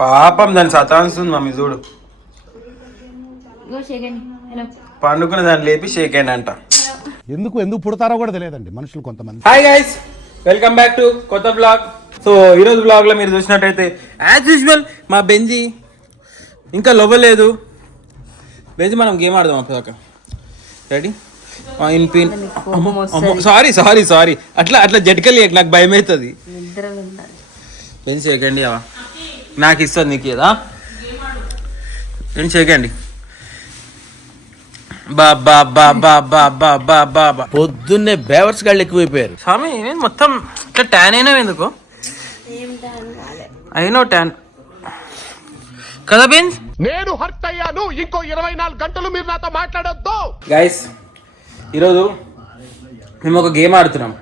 పాపం దాన్ని సతాంస్తుంది మమ్మీ చూడు. పండుకున్న దాన్ని లేపి షేక్ అయిన అంట. ఎందుకు పుడతారో కూడా తెలియదండి మనుషులు కొంతమంది. Hi guys, welcome back to కొత్త బ్లాగ్. సో ఈరోజు బ్లాగ్ లో మీరు చూసినట్టయితే యాజ్ యూజువల్ మా బెంజీ ఇంకా లోపలేదు. బెంజీ మనం గేమ్ ఆడదాం అప్పటిదాకా. రెడీ? సారీ సారీ సారీ అట్లా అట్లా జట్కలి నాకు భయం అవుతుంది. బెంజీ చేయకండి నాకు ఇస్తుంది నీకు ఏదా నేను చేయకండి. పొద్దున్నే బేవర్స్ గాళ్ళు ఎక్కువైపోయారు స్వామి. మొత్తం ఇట్లా ట్యాన్ అయినా ఎందుకు అయినో ట్యాన్ కదా బెంజ్? నేను హర్ట్ అయ్యాను. ఇంకో 24 గంటలు మీరు నాతో మాట్లాడొద్దు. గైస్ ఈరోజు మేము ఒక గేమ్ ఆడుతున్నాం.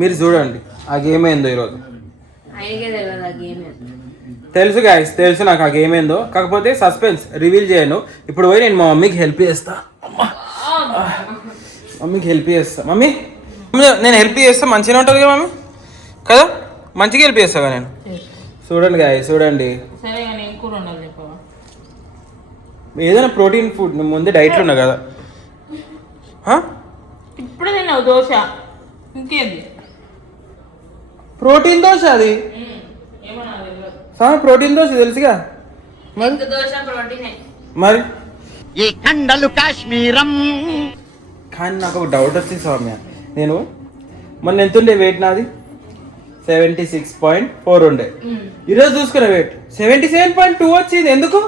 మీరు చూడండి ఆ గేమ్ ఏందో. ఈరోజు తెలుసు గైస్, తెలుసు నాకు ఆ గేమ్ ఏందో. కాకపోతే సస్పెన్స్ రివీల్ చేయను. ఇప్పుడు పోయి నేను మా మమ్మీకి హెల్ప్ చేస్తా. మమ్మీకి హెల్ప్ చేస్తా. మమ్మీ నేను హెల్ప్ చేస్తా మంచిగా ఉంటుంది కదా మమ్మీ? కదా మంచిగా హెల్ప్ చేస్తా కదా నేను. చూడండి గాయస్ చూడండి. ఏదైనా ప్రోటీన్ ఫుడ్ ముందే డైట్లో ఉన్నా కదా. ఇప్పుడు తిన్నావు దోశ, ఇంకేంది ప్రోటీన్ దోశ అది. ప్రోటీన్ దోశ తెలుసుగా మరి. ఈ కండలు కాశ్మీరం. కానీ నాకు ఒక డౌట్ వచ్చింది స్వామి. నేను మొన్న ఎంత ఉండే వెయిట్ నాది? 76.4 ఉండే. ఈరోజు చూసుకున్న వెయిట్ 77.2 వచ్చింది. ఎందుకు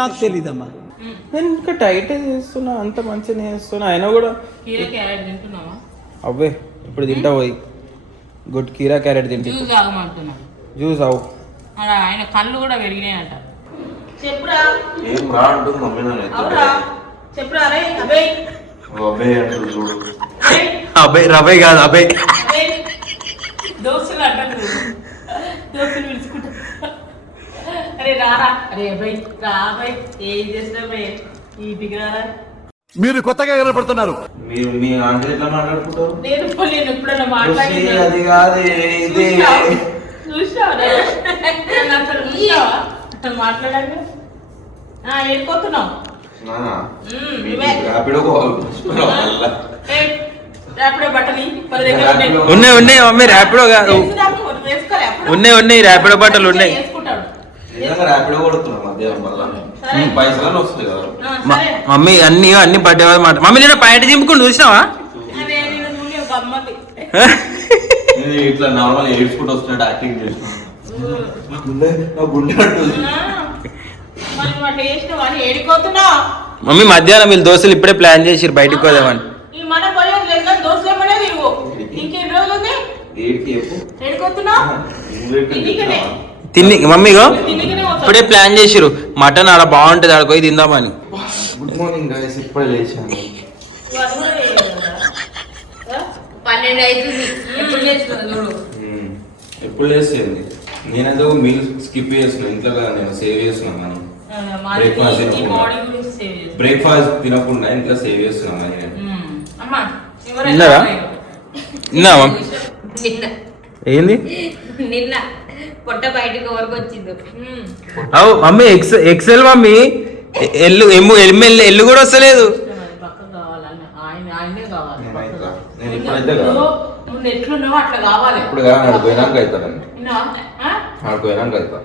నాకు తెలీదమ్మా. నేను ఇంకా టైట్ చేస్తున్నా, అంత మంచిగా చేస్తున్నా. అయినా కూడా అవే ఇప్పుడు తింటా పోయి గుడ్ కీరా క్యారెట్ తింటే జ్యూస్ అవు. ఆయన కళ్ళు కూడా పెరిగినాయంట. చెప్పురా చెప్పురా. అబ్బాయి రబాయ్ కాదు అబ్బాయి. దోస్తులు అంటారు, దోస్తులు పిలుచుకుంటా. అరే రారా, అరే అబ్బాయి రా అబ్బాయి, ఏం చేసినా ఇంటికి రారా. మీరు కొత్తగా కనపడుతున్నారు. మీ ఆంటీ ఎట్లా మాట్లాడుకుంటారు? నేను ఎప్పుడైనా మాట్లాడి అది కాదు మాట్లాడాలి. వెళ్ళిపోతున్నావు. ఉన్నాయి ఉన్నాయి మమ్మీ ర్యాపిడో కాదు. ఉన్నాయి ర్యాపిడో బట్టలు ఉన్నాయి. మమ్మీ అన్ని బర్త్డే మాట. మమ్మీ నేను ప్యాంట్ చింపుకుని చూసినావా? ఇట్లా నార్మల్ ఏడ్చుకుంటూ వస్తున్నట్టు యాక్టింగ్ చేసిన. మమ్మీ మధ్యాహ్నం వీళ్ళు దోస్తులు ఇప్పుడే ప్లాన్ చేసిరు బయటకు పోదామని. తిని మమ్మీగో ఇప్పుడే ప్లాన్ చేసిరు మటన్ ఆడ బాగుంటది ఆడపోయి తిందామని. గుడ్ మార్నింగ్ గైస్, ఇప్పుడే లేచాను. ఎప్పుడు లేచేది? నేనేదో మీల్ స్కిప్ చేస్తున్నా ఇంట్లో కదా, నేను సేవ్ చేస్తున్నాను అని. బ్రేక్ఫాస్ట్ తినకుండా ఇంట్లో సేవ్ చేస్తున్నాను అని నేను. విన్నావా ఏంది నిన్న పొట్ట బయటకు వరకు వచ్చింది. అవు మమ్మీ ఎక్సెల్ మమ్మీ. ఎల్లు కూడా వస్తలేదు. ఎట్లున్నావు అట్లా కావాలి. ఇప్పుడు పోయినాక అవుతానండి. పోయినాక అవుతా.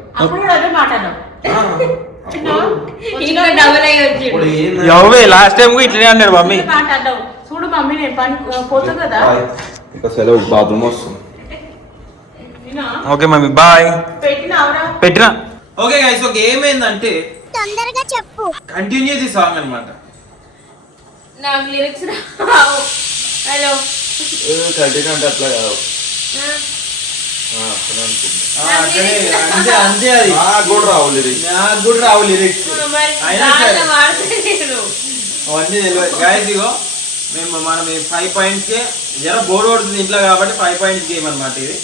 లాస్ట్ టైం ఇట్లనే అన్నాడు మమ్మీ. చూడు మమ్మీ నేను పని పోతా కదా. ఇంకా సెలవు బాత్రూమ్ వస్తుంది. Okay mummy bye. పెట్టినా ఓకే గైస్, ఒక గేమ్ ఏంటంటే తొందరగా చెప్పు. కంటిన్యూస్ సాంగ్ అన్నమాట. నాకు లిరిక్స్ రావు. హలో కంటిన్యూ అంటే అట్లా కాదు. అంతే అది. నాకు కూడా రావు లిరిక్స్ అయినా సరే అవన్నీ తెలియదు గైస్. ఇగో మనం 5 పాయింట్స్కే జర బోర్ కొడుతుంది ఇంట్లో కాబట్టి 5 పాయింట్స్ గేమ్ అనమాట ఇది.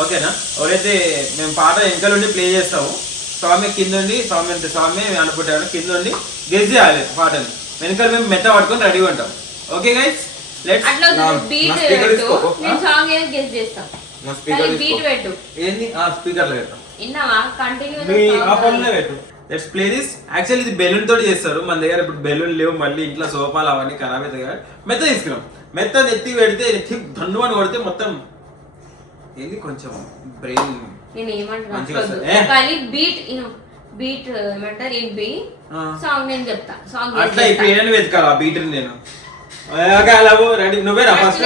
ఓకేనా? ఎవరైతే మేము పాట వెనకాల ఉండి ప్లే చేస్తాము, స్వామి కింద ఉండి స్వామి అనుకుంటాను కింద ఉండి గెస్ చేయాలి పాటని. వెనకాల మేము మెత్త పట్టుకొని రెడీగా ఉంటాం. ఓకే గైస్, అట్లా బీట్ పెట్టు నేను సాంగ్ ఏది గెస్ చేస్తా నా స్పీకర్ బీట్ పెట్టు ఏంది ఆ స్పీకర్ పెట్టు విన్నావా కంటిన్యూ మీ ఆ ఫోన్లో పెట్టు. Let's play this. యాక్చువల్లీ ఇది బెలూన్ తోటి చేస్తారు. మన దగ్గర ఇప్పుడు బెలూన్ లేవు, మళ్ళీ ఇంట్లో సోఫాలు అవన్నీ ఖరాబ్ అవుతాయి కదా. మెత్త తీసుకున్నాం. మెత్త ఎత్తి పెడితే ఎత్తి దండు అని కొడితే మొత్తం ఏంది కొంచెం బ్రెయిన్ నేను ఏమంటున్నా మంచిగా వస్తుంది. కానీ బీట్ ఏమంటారు ఇది బి సాంగ్ నేను చెప్తా సాంగ్ అట్లా ఇప్పుడు ఏమైనా వెతకాలి ఆ బీట్ నేను రెడీ. నువ్వేనా ఫస్ట్?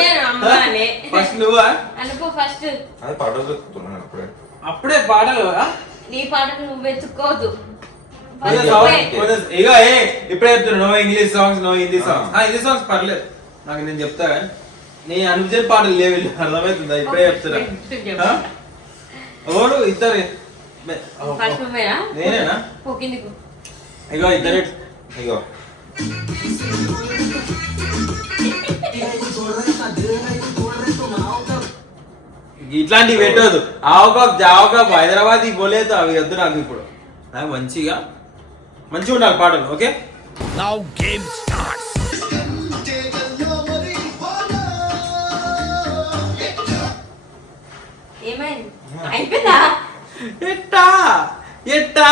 ఫస్ట్ నువ్వా? అనుకో ఫస్ట్. అది పాటలు వెతుకుతున్నాను అప్పుడే. అప్పుడే పాటలు నీ పాటలు నువ్వు వెతుక్కోవద్దు. ఇగో ఇప్పుడే చెప్తున్నా no English songs, no Hindi songs. Hindi songs పర్లేదు నాకు, నేను చెప్తా కానీ నీ అనుజన్ పాటలు లేవు, అర్థమవుతుందా? ఇప్పుడే చెప్తున్నా. ఎవరు ఇద్దరు? ఫస్ట్ నువ్వేనా? నేనేనా? కిందికు. ఇగో ఇద్దరు. ఇగో ఇట్లాంటివి పెట్టవద్దు. ఆవకాప్ జావకాప్ హైదరాబాద్ పోలేదు అవి వద్దు నాకు. ఇప్పుడు నాకు మంచిగా ఉండాలి పాటలు. Okay now game starts. ఏమైంది? అయిపోయిందా? ఎట్టా ఎట్టా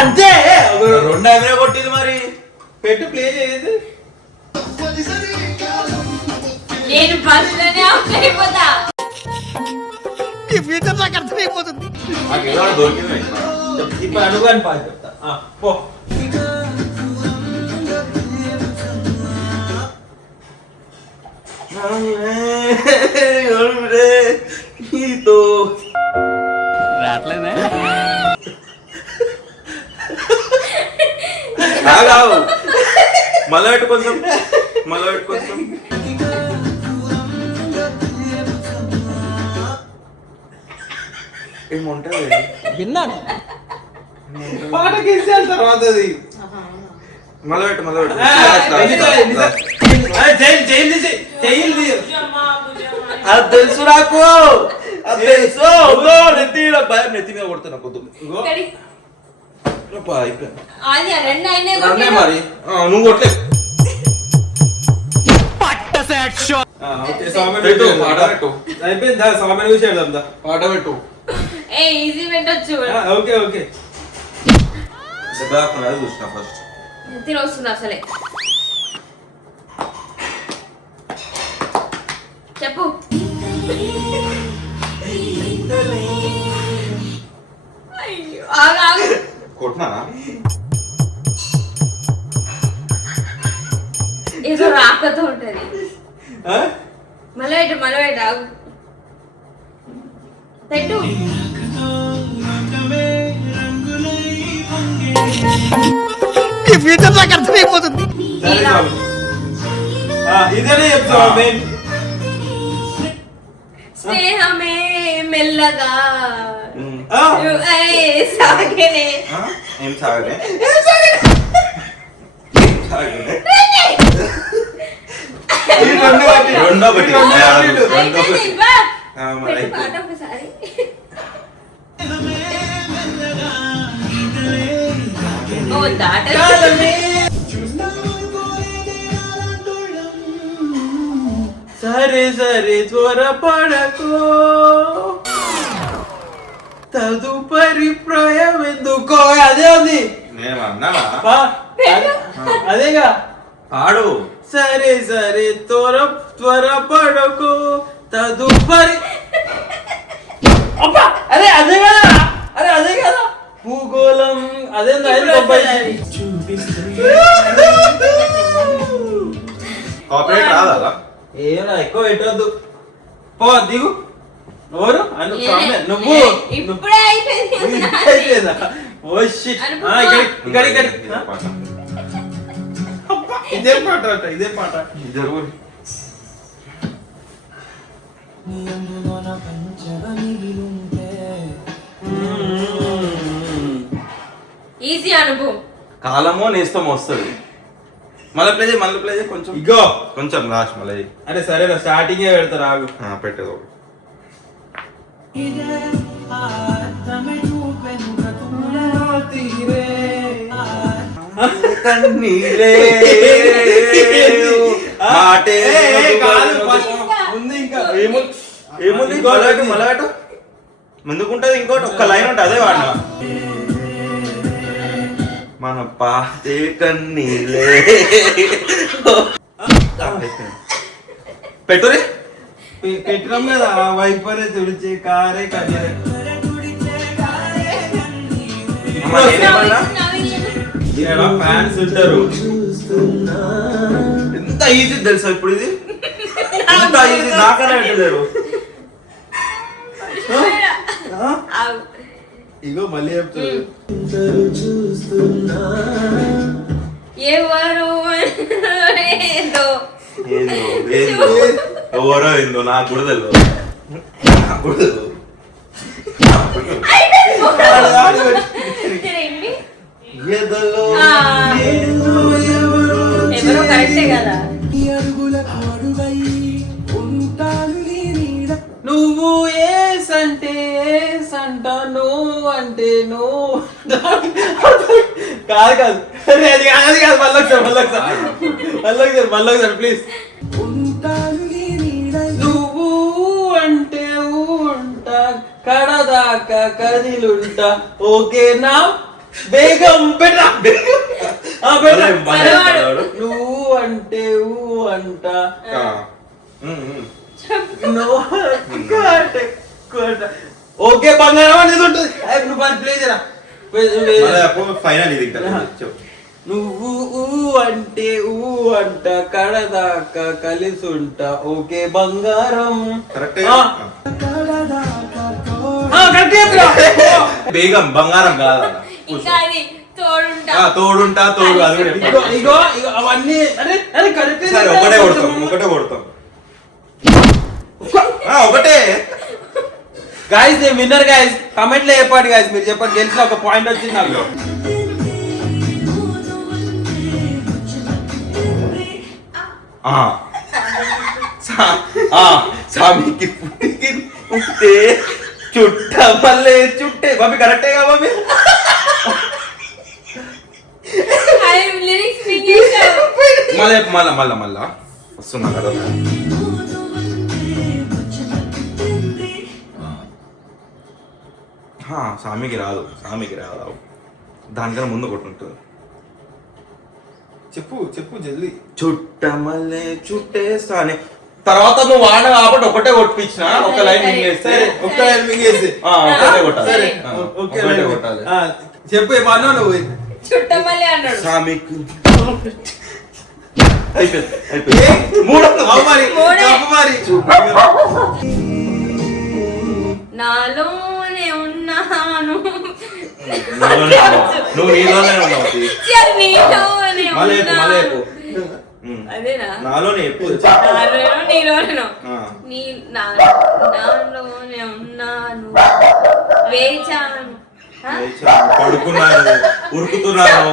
అంతే. రెండు అవే కొట్టింది మరి. పెట్టు ప్లే చేయదు. నేను ఫస్ట్ లోనే అవుట్ అయిపోతా. ఈ ఫ్యూచర్ నాకు అర్థమైపోతుంది. నాకు ఏదో దొరికింది. ఇప్పుడు అనుకోని పాట చెప్తా. పో. రాట్లేదే మళ్ళీ పెట్టు కొంచెం, మళ్ళీ పెట్టు కొంచెం. ఏముంటుంది విన్నాను. పాట గెలిచాలి తర్వాత అది. మళ్ళీ పెట్టు, మళ్ళీ పెట్టు. అది తెలుసు నాకు, అది తెలుసు. నెత్తి మీద కొడుతున్నా కొద్దు. అది రెండు అయినాయి అన్నే మరి నువ్వు కొట్లే. పెట్టు, పాట పెట్టు. అయిపోయిందా? సామాన్ చూసి వెళ్దాం. పాట పెట్టు. ఈజీ పెట్టొచ్చు. Okay okay. చూసిన ఫస్ట్ తినొస్తుంది అసలే. చెప్పు. కొట్టినానా? ఏదో రాకతో ఉంటది. మళ్ళీ ఆగు. పెట్టు. ఈ ఫ్యూచర్ నాకు అర్థమైపోతుంది. ఇదే చెప్తా. స్నేహమే మెల్లగా సాగనే. ఏం సాగనే? రెండో బట్టి పాట ఒకసారి. సరే సరే త్వరపడకు, తదుపరి ప్రాయం ఎందుకో. అదే ఉంది. నేను అన్నానా? అదేగా పాడు. సరే సరే త్వరపడకు, తదుపరి. అబ్బా అరే అదే కదా, అరే అదే కదా భూగోళం. అదే కాపరేట్ రాదా? ఏమన్నా ఎక్కువ పెట్టవద్దు. పో దిగు. ఎవరు నువ్వు? ఇప్పుడే అయిపోయింది. Oh shit. ఇక్కడ ఇదే పాట అంట, ఇదే పాట. జరుగు. ఈజీ అనుభవం. కాలమో నేస్తం వస్తుంది. మళ్ళీ ప్లే చేయి కొంచెం. ఇగో కొంచెం లాస్ట్ మళ్ళీ. అరే సరే స్టార్టింగే పెడతారు. ఆగు. పెట్టేది కన్నీలే మాటే ఉంది ఇంకా ఏముంది మలగట్టు ముందుకుంటది ఇంకోటి ఒక్క లైన్ ఉంటుంది అదే వాడిన మన పాతే కన్నీలే పెట్టురే పెట్టడం కదా వైపరే తుడిచే కారే కదిరే ఫ్యాన్స్ ఉంటారు. ఎంత ఈజీ తెలుసా ఇప్పుడు ఇది ఎంత ఈజీ నాకనే పెట్టలేరు ఇగో మళ్ళీ చెప్తారు ఎవరు ఏందో ఎవరో ఏందో నాకు కూడా తెలియదు ఎదలో ఎవరో కరెక్టే కదా. నువ్వు ఏస్ అంటే సంట నువ్వు అంటే నువ్వు కాదు కాదు అది కాదు మళ్ళొకసారి ప్లీజ్ నువ్వు అంటే ఉంటా కడదాకా కదిలుంటా ఓకేనా బేగం పెట్టరా నువ్వు అంటే అంట ఓకే బంగారం అనేది ఉంటుంది నువ్వు ప్లే చేయరా ఫైనల్ ఇది నువ్వు అంటే అంట కడదాకా కలిసి ఉంటా ఓకే బంగారం బేగం బంగారం కాదా ఇంకా అది తోడుంటా తోడుంటా తోడు అది ఇగో అవన్నీ అరే కరెక్ట్ సరే ఒకటే కొడతాం ఒకటే గాయస్ నేను విన్నర్ గాయస్ కమెంట్ లో చెప్పండి గాయస్ మీరు చెప్పండి గెలిచిన ఒక పాయింట్ వచ్చింది నాకు స్వామికి పుట్టే చుట్ట మళ్ళీ చుట్టే బాబీ కరెక్టేగా బాబీ మళ్ళా వస్తున్నా కదా స్వామికి రాదు దానికన్నా ముందు కొట్టుంటుంది చెప్పు జల్దీ చుట్ట మళ్ళీ చుట్టేస్తానే తర్వాత నువ్వు వాడ కాబట్టి ఒకటే కొట్టించిన ఒక లైన్ మింగేస్తే ఒక్క లైన్ మింగేసి ఒకటే కొట్టాలి సరే ఒకటే కొట్టాలి చెప్పు ఏమన్నా నువ్వు చుట్టమల్లి అన్నాడు స్వామికి అయిపోయింది నాలోనే ఉన్నాను నువ్వు నీలోనే ఉన్నావు అదేనా నాలోనే ఎప్పుడు నీలోనేనో నాలోనే ఉన్నాను వేచాను పడుకున్నాను ఉరుకుతున్నాను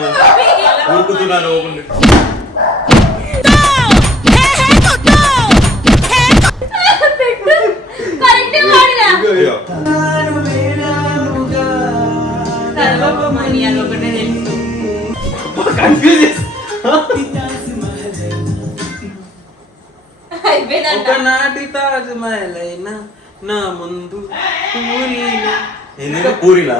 ఒకనాటి తాజ్ మహల్ అయినా నా ముందు పూరిలా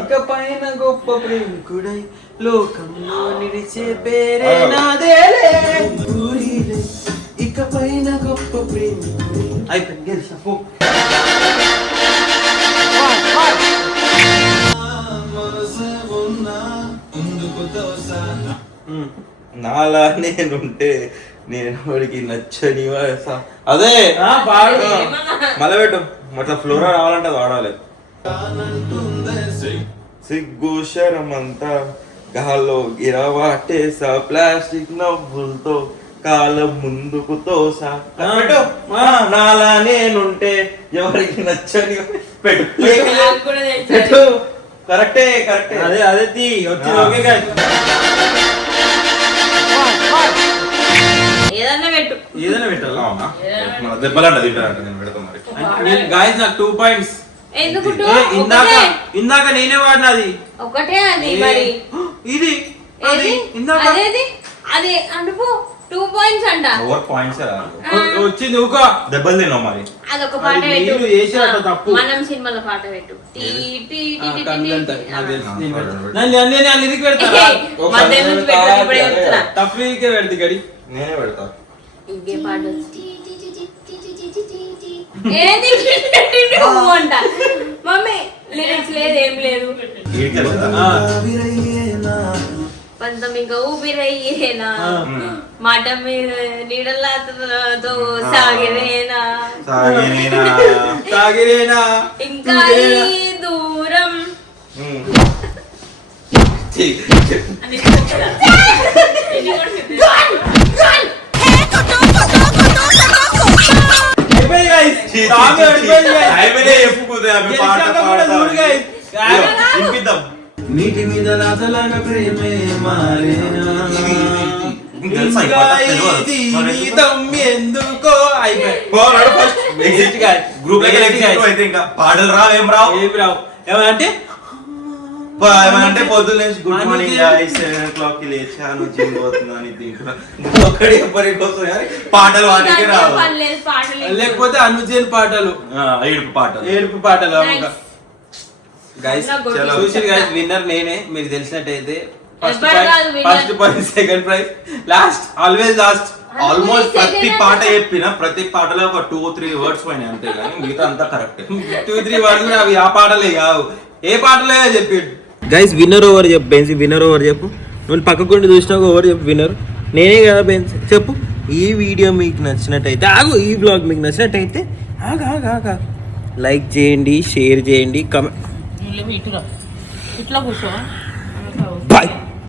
ఇక పైన గొప్ప ప్రేమికుడై లోకంలో నిలిచే పేరే నాదేలే పూరిలే ఇక పైన గొప్ప ప్రేమికుడై అయిపోయింది గెలిచా పో నాలా నేనుంటే నేను వాడికి నచ్చని అదే మళ్ళీ పెట్టు మొత్తం ఫ్లోరా రావాలంటే అది వాడాలి సిగ్గు శరమంతా గాల్లో గిరవాటేసా ప్లాస్టిక్ నవ్వులతో కాలం ముందుకు తోసా నాలా నేనుంటే ఎవరికి నచ్చని పెట్టు కరెక్టే అదే తీ వచ్చి ఓకే ఏదన్నా పెట్టాలా దెబ్బలంట తింటారంట నేను పెడతాను మరి గాయస్ నాకు 2 పాయింట్స్ ఎందుకు ఇందాక నేనే వాడినది ఒకటే అది మరి ఇది ఏది? ఇందాక. అదేది అది అనుకో 2 పాయింట్స్ అంట ఓవర్ పాయింట్స్ రాదు. వచ్చింది ఊకో. దెబ్బలు తిన్నావు మరి. అదొక పాట అది పెట్టు మీరు చేసినట్టు తప్పు. మనం సినిమాలో పాట పెట్టు టీ టీ టీ టీ టీ కండ్లంతా. టీ. నాకు తెలుసు. ఆ, నేను పడు, పెడతా. పడు. నేను లిరిక్ పెడతా. ఏయ్, మధ్యాహ్నం నుంచి పెట్టు, ఇప్పుడే చెప్తున్నా. టఫ్ లిరికే పెడతా గడి. నేనే పెడతా. ఇంకే పాట వచ్చి ఏది అంట మమ్మీ లిరిక్స్ లేదు ఏం లేదు ఈడికి వెళ్తా. ఆ. పంతమిగా ఊపిరయ్యేనా ఆ. మాట మీద నీడలతో సాగిరేనా సాగిరేనా. తాగిరేనా ఇంకా ఈ దూరం అని అయిపోయింది guys. సాంగ్ అయిపోయింది guys. అయిపోయినా చెప్పుకోదే, అవి పాట గెలిచాక కూడా పాడతావు. చూడు guys. ఇదిగో, వినిపిద్దాం. నీటి మీద రాతలాగా ప్రేమే మారేనా తెలుసా ఈ ఇంకా పాట? ఈ తెలియదు. జీవితం ఎందుకో అయిపోయి పో, నడు first. Exit guys. గ్రూప్ లో Exit exit guys. అయితే ఇంకా పాటలు రావు, ఏం రావు. ఏం రావు ఏమంటే ఏమంటే పొద్దున్న గుడ్ మార్నింగ్ అందుకే- గాయ్స్ 7 o'clock కి లేచాను జిమ్ పోతున్నాను దీంట్లో ఒక్కడే ఎప్పటి కోసం కానీ పాటలు వాటికి రావు. పర్లేదు పాటలు లేకపోతే అనుజన్ పాటలు ఏడుపు పాటలు. ఏడుపు పాటలు Nice. గైస్ నా గొడ్డు. చూసి గైస్ విన్నర్ నేనే మీకు తెలిసినట్టయితే ఫస్ట్ ఎవరు కాదు winner. First prize second prize last always last. Almost ప్రతి పాట చెప్పిన ప్రతి పాటలో ఒక 2-3 వర్డ్స్ పోయినాయి అంతే కానీ మిగతా అంతా కరెక్ట్. 2-3 వర్డ్స్ అవి ఆ పాటలే కావు ఏ పాటలే చెప్పిండు. గైస్ విన్నర్ ఓవర్ చెప్పు బెన్సీ విన్నర్ ఓవర్ చెప్పు. నువ్వు పక్కకుండి చూసినా ఓవర్ చెప్పు విన్నర్ నేనే కదా బెన్సీ చెప్పు. ఈ వీడియో మీకు నచ్చినట్టయితే ఈ బ్లాగ్ మీకు నచ్చినట్టయితే లైక్ చేయండి షేర్ చేయండి కమెంట్ ఇట్లా కూర్చో